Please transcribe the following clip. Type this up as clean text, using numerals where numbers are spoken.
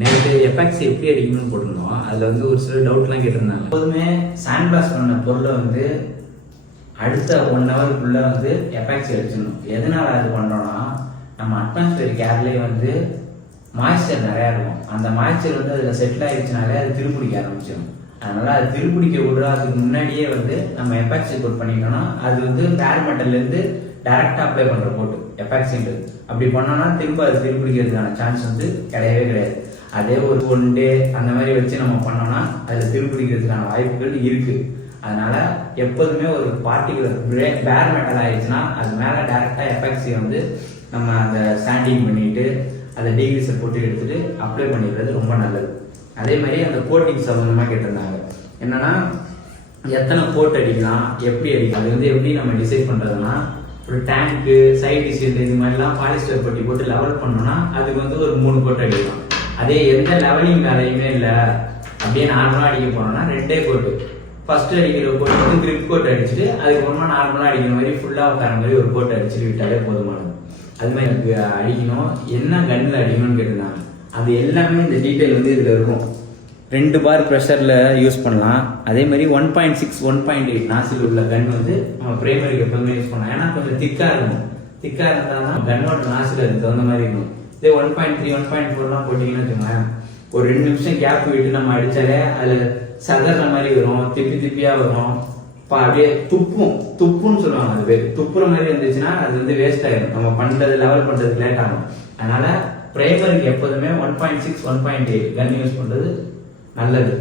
நேற்று எஃபெக்ட்ஸ் எப்படி அடிக்கணும்னு போட்டிருந்தோம். அதில் வந்து ஒரு சில டவுட்லாம் கேட்டிருந்தாங்க. எப்போதுமே சாண்ட் பிளாஸ்ட் பண்ண பொருளை வந்து அடுத்த 1 ஹவருக்குள்ளே வந்து எஃபெக்ட்ஸ் அடிச்சிடணும். எதனால் அது பண்ணுறோன்னா, நம்ம அட்மாஸ்பியரிக் ஏர்லேயே வந்து மாய்ஸ்சர் நிறையா இருக்கும். அந்த மாய்ஸ்சர் வந்து அதில் செட்டில் ஆகிடுச்சுனாலே அது திருப்பிடிக்க ஆரம்பிச்சிடும். அதனால் அது திருப்பிடிக்க விடுறதுக்கு முன்னாடியே வந்து நம்ம எஃபெக்ட்ஸ் கோட் பண்ணிட்டோம்னா அது வந்து ரேர் மெட்டல்லேருந்து டைரெக்டாக அப்ளை பண்ணுற போட்டு எஃபெக்ட்ஸுன்றது அப்படி பண்ணோன்னா திரும்ப அது திருப்பிடிக்கிறதுக்கான சான்ஸ் வந்து கிடையவே கிடையாது. அதே ஒரு 1 டே அந்த மாதிரி வச்சு நம்ம பண்ணோம்னா அதில் திருப்பிடிக்கிறதுக்கான வாய்ப்புகள் இருக்குது. அதனால் எப்போதுமே ஒரு பார்ட்டிகுலர் பேர் மெட்டல் ஆயிடுச்சுன்னா அது மேலே டேரெக்டாக எஃபெக்ட்ஸை வந்து நம்ம அந்த ஸ்டாண்டிங் பண்ணிவிட்டு அதை டிகிரிஸை போட்டு எடுத்துகிட்டு அப்ளை பண்ணிடுறது ரொம்ப நல்லது. அதே மாதிரி அந்த கோட்டிங் சம்பந்தமாக கேட்டிருந்தாங்க. என்னன்னா எத்தனை கோட் அடிக்கலாம், எப்படி அடிக்கலாம், அது வந்து எப்படி நம்ம டிசைட் பண்ணுறதுன்னா, ஒரு டேங்க்கு சைட் டிசைன் இது மாதிரிலாம் பாலிஸ்டர் பட்டி போட்டு லெவல் பண்ணோம்னா அதுக்கு வந்து ஒரு 3 கோட் அடிக்கலாம். அதே எந்த லெவலிங் வேலையுமே இல்லை அப்படியே நார்மலாக அடிக்க போனோம்னா 2 கோட்டு. ஃபர்ஸ்ட் அடிக்கிற கோட் வந்து கிரிப் கோட் அடிச்சுட்டு அதுக்கப்புறமா நார்மலாக அடிக்கிற மாதிரி ஃபுல்லாக உட்கார மாதிரி ஒரு கோட் அடிச்சுட்டு விட்டாலே போதுமானது. அது மாதிரி எனக்கு அடிக்கணும், என்ன கன்னில் அடிக்கணும்னு கேட்டிருந்தாங்க. அது எல்லாமே இந்த டீட்டெயில் வந்து இதில் இருக்கும். 2 பார் ப்ரெஷரில் யூஸ் பண்ணலாம். அதே மாதிரி 1.6 1.8 நாசில் உள்ள கன் வந்து நம்ம பிரைமரிக்கு எப்பவுமே யூஸ் பண்ணலாம். ஏன்னா கொஞ்சம் திக்காக இருக்கும். திக்காக இருந்தால் தான் கன்னோட நாசில் அதுக்கு தகுந்த மாதிரி இருக்கும். இதே 1.3 1.4லாம் போட்டிங்கன்னு வச்சுக்கோங்களேன், ஒரு 2 நிமிஷம் கேப் விட்டு நம்ம அடித்தாலே அதில் சதற மாதிரி வரும், திப்பியாக வரும். அப்படியே துப்புன்னு சொல்லுவாங்க. அது பேர் துப்புற மாதிரி இருந்துச்சுன்னா அது வந்து வேஸ்ட் ஆகிடும். நம்ம பண்ணுறது லெவல் பண்ணுறதுக்கு லேட் ஆகும். அதனால பிரைமரிக்கு எப்போதுமே 1.6 1.8 கன் யூஸ் பண்ணுறது நல்லது.